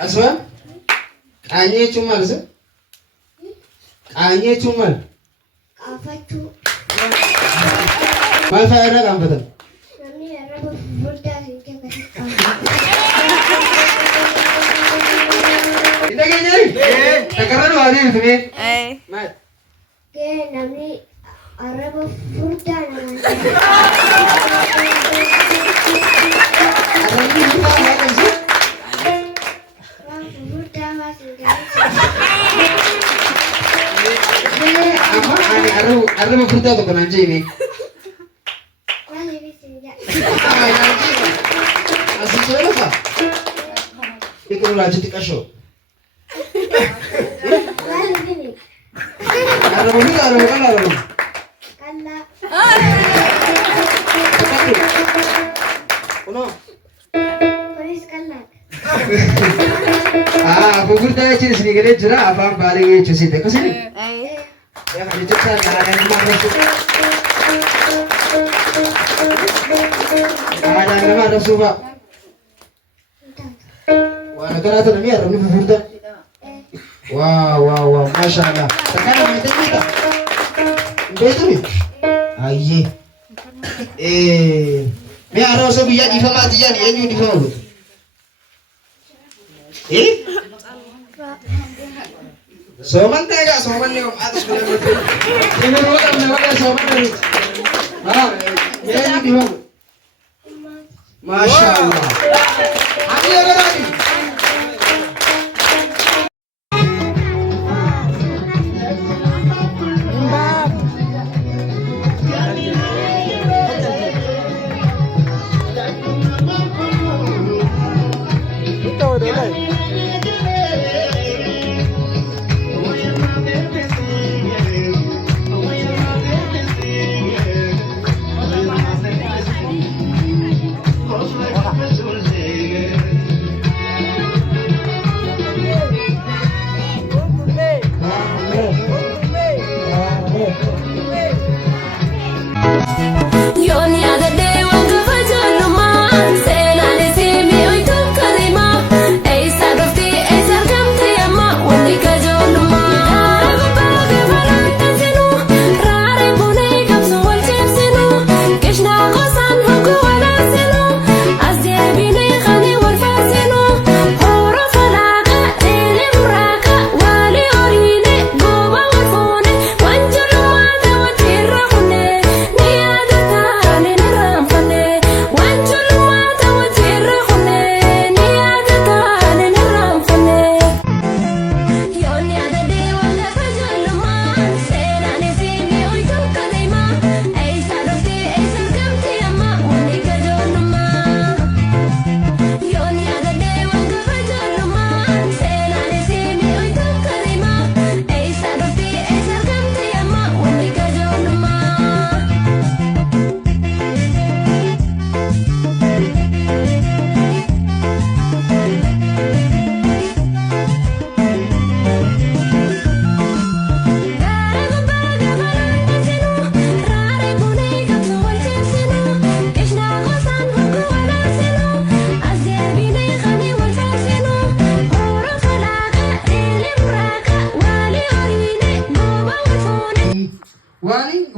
Aswan? Kanye cumal se? Kanye cumal. Kafachu. Mal faida kam betul. Nami arab furda singke kasih. Kita kayaknya nih. Sekarang ada di sini. Mat. Ke nami arab furda namanya. Ada ini juga ada sih. Furda singke. Apa? Ada furda tuh kan anjing ini. Masih bisa. Asal saya apa? Itu lanjut di kasho. Masih sini. Ada mobil, ada mobil, ada mobil. Kalla. Uno. Polis kalla. Aku bertanya sini sini gede jera apa balik cuci teh kesini. Ya kan itu kan ada yang mana tuh. Ada yang mana suka. Wah, negara tuh namanya Rami Furda. Wow, masya Allah. Sekarang kita kita. Betul ni. Aye. Me arah so biar di faham aja ni, enyu di faham. Soman tega, soman ni atas boleh betul. Ini bukan nama soman ni. Enyu di faham. Masya Allah. Ani ada lagi.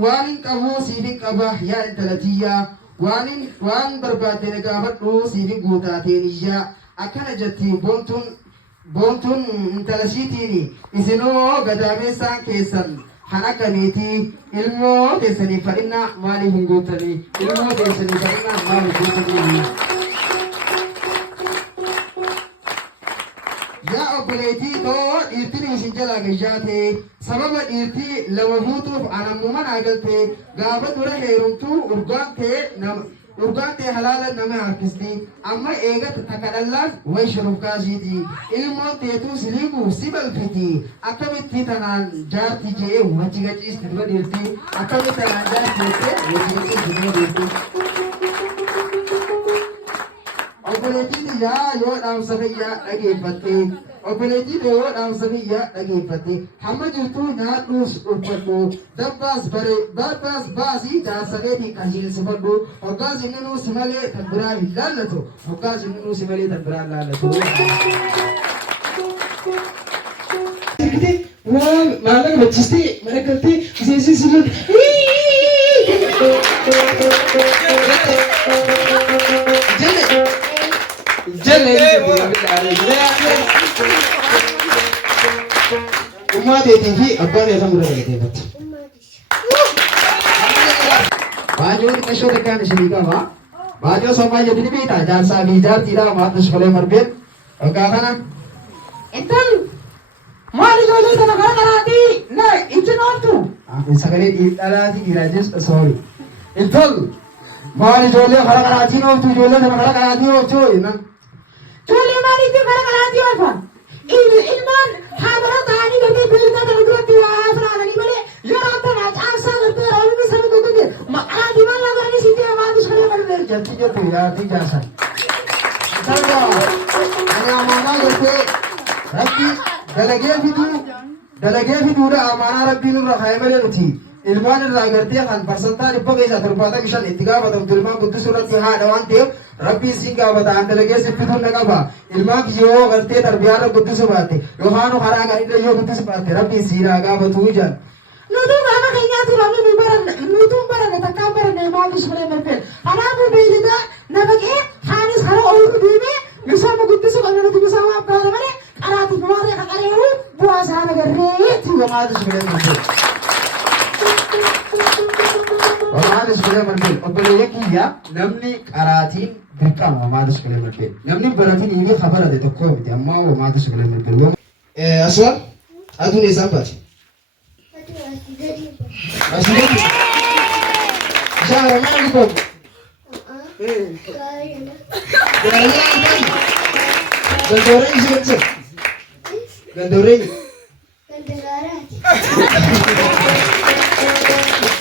Wanin kamu sifik kabah ya intalatiya waan barbaadene gaafadhu sifik guutaateeniya akkana jetti boontuun intalasiitiini isinoo gadaameessaan keessan han akkamiiti ilmoo teessanii fadhinna maaliif hin guutanii ilmoo teessanii fadhinna maaliif guutanii yaa obboleetii too dhiirtiin isin jalaa gayyaate sababa dhiirtii lama fuutuuf anammuman agalte gaafa dura heerumtuu urgaan tee halaala nama harkisti amma eegata takadhallaan way shurufkaasiiti ilmoon teetuu siliigu si balfiti akkamitti tanaan jaarti jee wachi gaciisti dura dhiirtii akkamitti tanaan jaarti jettee wachi gaciisti dura dhiirtii obboleettiin yaa yoo dhaamsa fayyaa dhageeffatte obboleettiin yoo dhaamsa fayyaa dhageeffatte hamma jirtuu nyaadhuus uffadhu dabbaas baasii jaarsameetii qajeelsifadhu hoggaas inni nuu si malee tan biraa hin laallatu hoggaas inni nuu si malee tan biraa hin laallatu. Wah, malah bacisti mereka ti sisi sulut. Jale, Umma de TV abba ne zamu da yake ba. Bajo ni kasho da kan shi ga ba. Bajo samaj ni bi ta jan sa bi jar tira ma to shole marbet. Aga kana. Ental Mali jole sana kara karati na itinontu. Sagale idalati irajes sorry. Ental Mali jole kara karati no tu jole sana kara karati no choy na. Jole mali tu kara karati alfa. Ilman hamara tani gadi bilda tadurati wa afra ni male yara ta na amsa garte alu ni sabe ko de ma adi mala gani sinte amadi shole marbe jati jati yaati jasa. Tarwa ana mama garte rabbi dalagee fiduudha amaanaa rabbiin irra haayamalee nuti ilmaan irraa gartee kan parsantaa dhibba keessaa 75 itti gaafatamtu ilmaan guddisuu irratti haadha waan ta'eef rabbiin siin gaafata an dalagee si fiduun na qaba ilmaan kiyyoo gartee tarbiyaarra guddisuu baatte yookaan karaa gaariidha yoo guddisuu baatte rabbiin siinaa gaafatu ijaan. Nutu gaafa keenyaatu rabbi nutuun baranne takkaan baranne ilmaan bisuulee marfeen kanaafuu beeylida nabaqee haanis hara ooluu deemee misooma guddisuu qabna nuti misooma abbaana malee karaati bumaaree kaqareeru bu'aa isaa nagarreetti wamaatu suulee marfeen. Wamaatu suulee marfeen obboleeyyan kiyya namni qaraatiin dirqama wamaatu suulee marfeen namni baratiin inni habarate tokko miti ammaa wamaatu suulee marfeen. Aswaan aduun eessaan baate? Asli Zara mana kau? Gandoreng sih kecil. Gandoreng.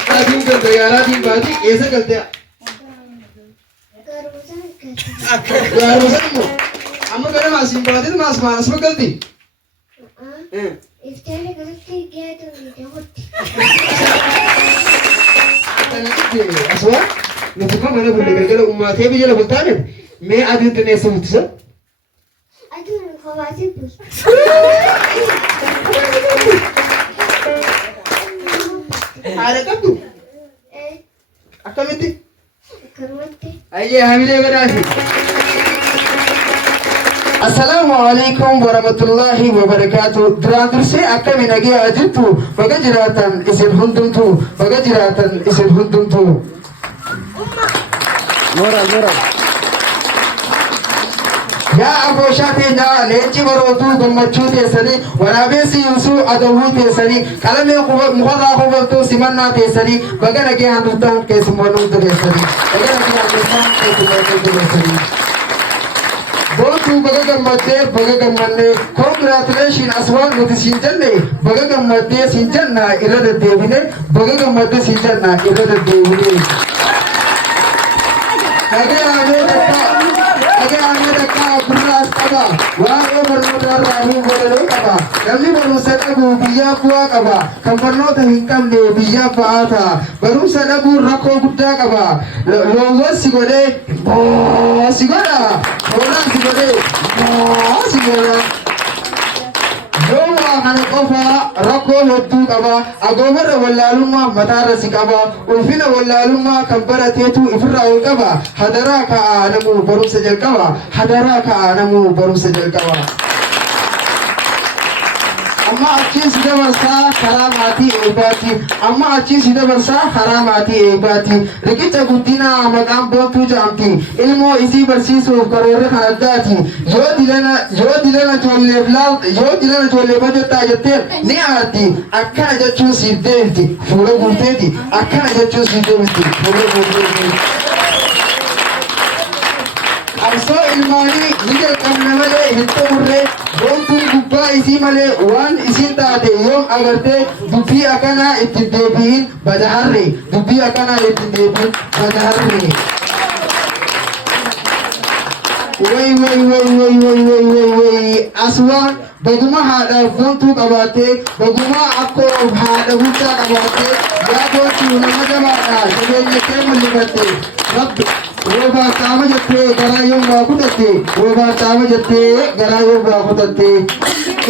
Tadi gandengara di badi, esa kerja. Garusan mu? Amu kena masih badi tu mas manas bekerti. Isteri kerja dia tu dia hot. Aswa, nutuka mana boleh kerja umat hebi jalan bertanya. Me adu tu nasi mutus. Aduh, kau masih bus. Ada kamu? Akan mesti. Kermati. Aye, hamile berani. Assalamualaikum warahmatullahi wabarakatuh. Duradur se akka minagi ajitu baga jiratan isin hundumtu baga jiratan isin hundumtu. Moral. Ya Abu Shafiina leenci barotu gammachuu teessanii waraabessi yuusuu adawwuu teessanii qalamee mukarraa hubaltuu simannaa teessanii baga nagee handuftaan keessummoonuu teessanii baga nagee handuftaan keessummoonuu teessanii. Boontuu baga gammaddee baga gammannee congratulation aswaan nuti siin jenne baga gammaddee siin jennaa irra deddeebine baga gammaddee siin jennaa irra deddeebine. Nagee aanee takka gurraas qaba waa'ee barnoota irraa hin godhanuu qaba namni barumsa dhabu biyyaaf bu'aa qaba kan barnoota hin qabne biyyaaf ba'aa ta'a barumsa dhabuun rakkoo guddaa qaba loowwan si godhee si godha hoolaan si godhee si godha yoo waa kana qofa rakkoo hedduu qaba agoobarra wallaalummaa mataarra si qaba ulfina wallaalummaa kan barateetu ifirraa ol qaba hadaraa ka'aa namuu barumsa jalqaba hadaraa ka'aa namuu barumsa jalqaba. Amma achiin si dabarsaa karaa maatii eebaati. Amma achiin si dabarsaa karaa maatii eebaati. Riqicha guddinaa maqaan boontuu jedhamti. Ilmoo isii barsiisuuf karoorri kan addaati. Yoo dilana ijoolleef hojjettaa jetteen ni aarti. Akkana jechuun siif deemti. Fuula guuteeti. Akkana jechuun siif deemti. Fuula guuteeti. Qabsoo ilmaanii ni jalqabna malee hin xumurre boontuun gubbaa isii malee waan isiin taate yoom agartee dubbii akkanaa itti deebiin badaharre dubbii akkanaa itti deebiin badaharre. Way aswaan baguma haadhaaf boontuu qabaattee baguma akkoo haadha guddaa qabaattee yaa boontuu nama jabaadha jabeenya mul'ifatte rabbi. Woba taama jettee garaa yoo waa kutatte woba taama jettee garaa yoo waa kutatte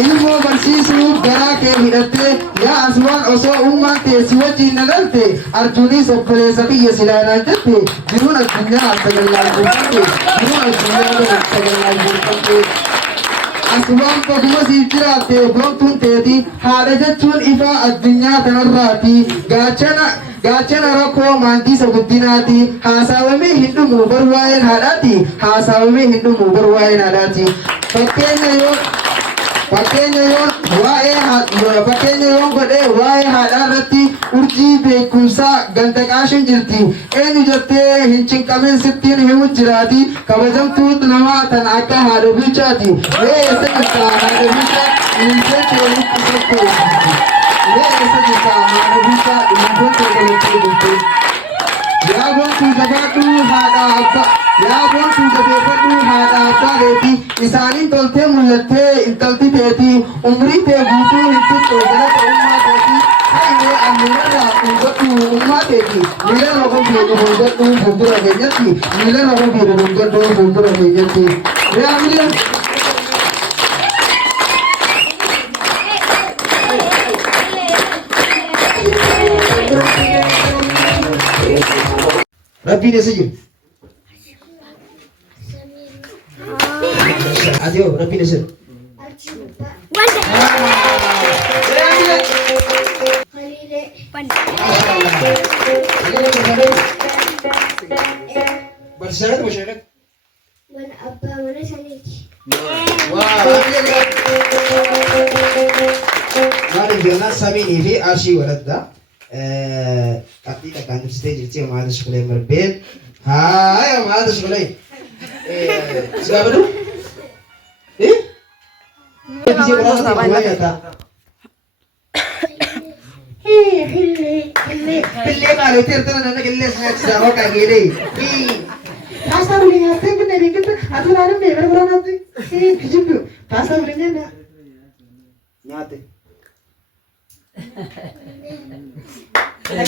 ilmoo barsiisuuf garaa kee hidhatte yaa aswaan osoo ummaan teessi wajjiin nagalte arjuunis obboleessa kiyya silaanaan jette jiruun addunyaa sagallaan buufatte jiruun addunyaa sagallaan buufatte aswaan tokkuma siif jiraatte boontuun teeti haadha jechuun ifaa addunyaa tanarraati gaachana rakkoo maandiisa guddinaati haasaawamee hin dhumu barwaa'een haadhaati haasaawamee hin dhumu barwaa'een haadhaati fakkeenya yoon godhee waa'ee haadhaa irratti urjii beekumsaa galdaqaashin jirti eenyu jettee hin cinqamin sittiin himu jiraati kabajamtuutu namaa tan akka haadha bulchaati eessa jirta haadha bulchaa dhiibbee teelitti sokko eessa jirta haadha bulchaa dhiibbee teelitti sokko yaa boontuu jabaadhuu haadha abbaa yaa boontuu jabeeffadhuu haadha abbaa keeti isaaniin toltee mul'attee intalti teeti umrii tee guutuu hin tuttu galata ummaa teeti haimee amminarraa hungadhu ummaa teeti miilarra hobiidhu hungadhu fuuldura keenyatti miilarra hobiidhu hungadhu fuuldura keenyatti yaa miila Rabbiin eessa jiru? Adiyoo Rabbiin eessa jiru? Barsiisaadha moo sheekadha? Mana abbaa mana saniiti. Maaliif jennaan Samiinii fi Arshii waladha. Qabxii takkaan ibsitee jirti maata shukulee marbeen haaya maata shukulee si gaafadhu bisee biraasa ta'e waan nyaataa pillee maaliif teertana nanna qillee sinaachisaa hooqaa geedee paastaa waliin nyaattee binne beekata ati laanin beekata biraan naatte kijibdu paastaa waliin nyaatte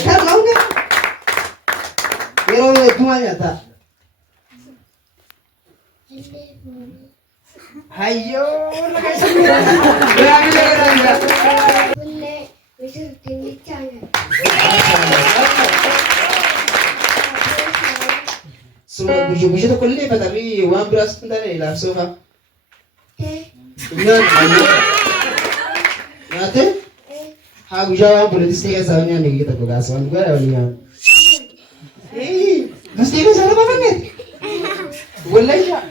Kan mau nggak? Kalau cuma nyata. Ayo, lagi semua. Boleh, bisa dibincang. Semua bujuk-bujuk tu kulit, tapi uang beras tu tak ada langsung ha. Nyata? Aku jawab boleh disini soalnya nih kita buka soal gue ada lihat. Mesti itu salah apa nih? Boleh ya?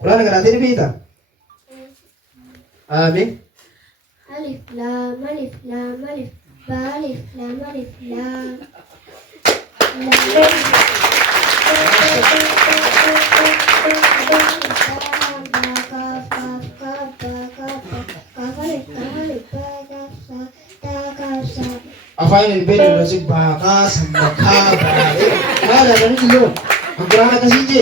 Quran negara ini kita. Amin. Alif lam alif lam alif ba alif lam alif lam. Afain البيت الرزق باقاس مكابر هذا دليل القرآن كسيجي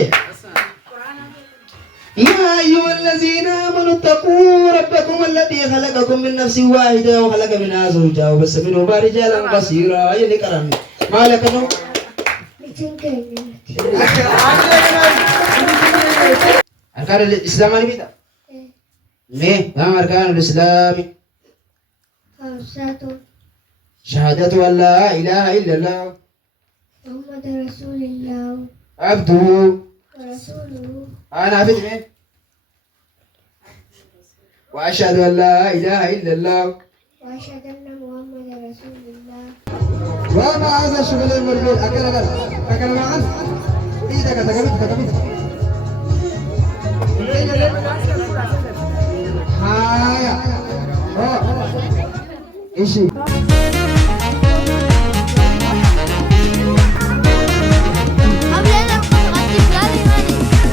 يا أيها الذين آمنوا اتقوا ربكم الذي خلقكم من نفس واحدة وخلق منها زوجها وبث منهما رجالا كثيرا يلي كرم ما لك نو أركان الإسلام أنا بيتا نه ما أركان الإسلام شهادة أن لا إله إلا الله محمد رسول الله عبده ورسوله أنا عبد من وأشهد أن لا إله إلا الله وأشهد أن محمد رسول الله وما هذا الشغل المربوط أكل معا إذا كتبت هايا إيشي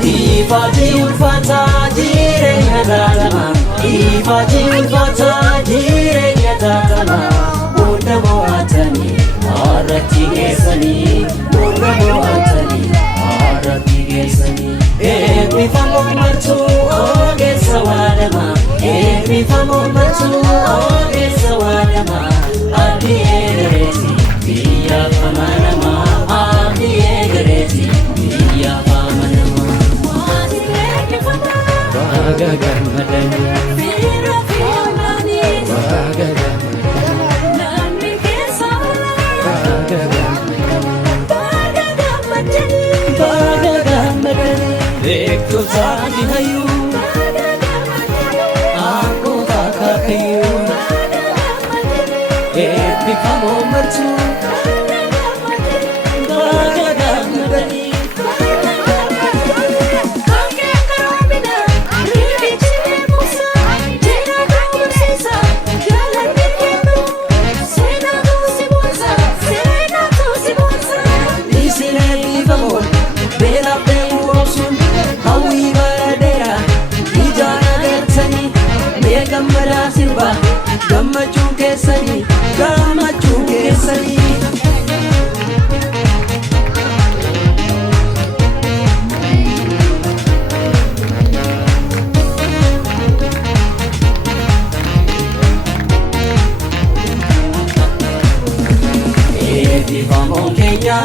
Ifati ulfata jirenya dadama Ifati ulfata jirenya dadama Munda mo'atani arratti geessani Munda mo'atani arratti geessani Eebbifamoo martuu ogeessa waadama Eebbifamoo martuu ogeessa waadama Abdi eegareeti biyyaaf amanama Abdi eegareeti biyyaaf amanama beektotaani hayyuu akkuma kaakayyuu eebbifamoo martuu baga gammadanii. Gammachuu keessanii gammachuu keessanii. Eebbifamoo keenya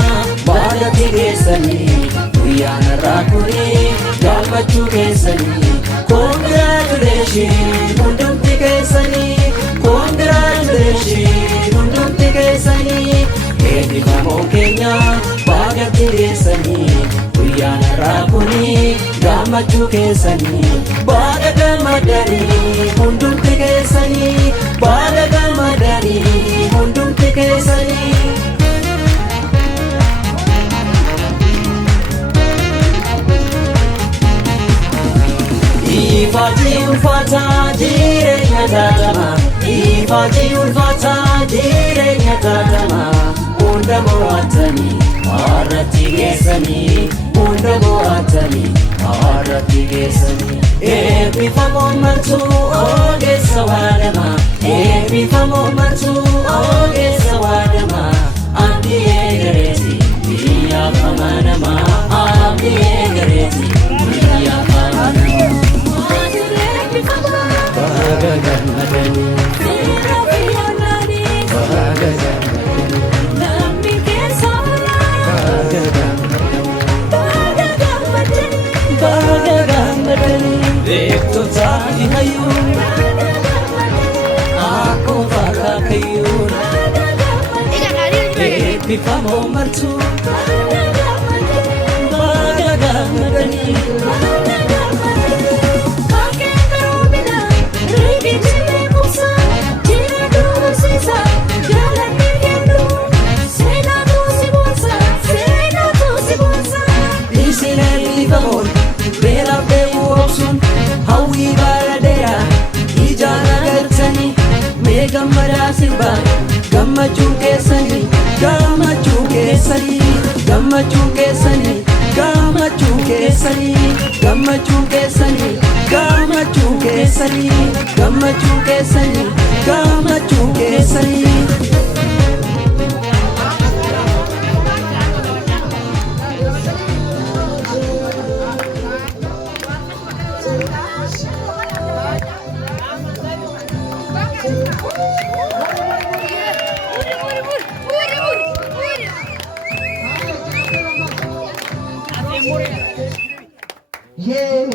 baadhatti keessanii guyyaan irraa kunii gammachuu keessanii. Congratulations hundumti keessanii. Congratulations hundumti keessanii. Eebbifamoo keenya baadhatti keessanii guyyaan irraa kunii gammachuu keessanii. Baga gammadanii hundumti keessanii. Baga gammadanii hundumti keessanii. Ifaji ulfaataa jireenya daadhamaa. Ifaji ulfaataa jireenya daadhamaa. Hunda mo'atanii har'atti geessanii. Hunda mo'atanii har'atti geessanii. Eebbifamoo martuu ogeessa waadamaa. Eebbifamoo martuu ogeessa waadamaa. Abdii eegareeti biyyaaf amanamaa. Abdii eegareeti biyyaaf amanamaa. Baga gammadanii. Baga gammadanii. Baga gammadanii. Beektotaani hayyuu akkuma kaakayyuu eebbifamoo martuu baga gammadanii. Hawwii baaladeera ijaan agartanii mee gammadaa sirbaa gammachuu keessanii. Gammachuu keessanii. Gammachuu keessanii. Gammachuu keessanii. Gammachuu keessanii. Gammachuu keessanii. Gammachuu keessanii. Gammachuu keessanii. Yeah.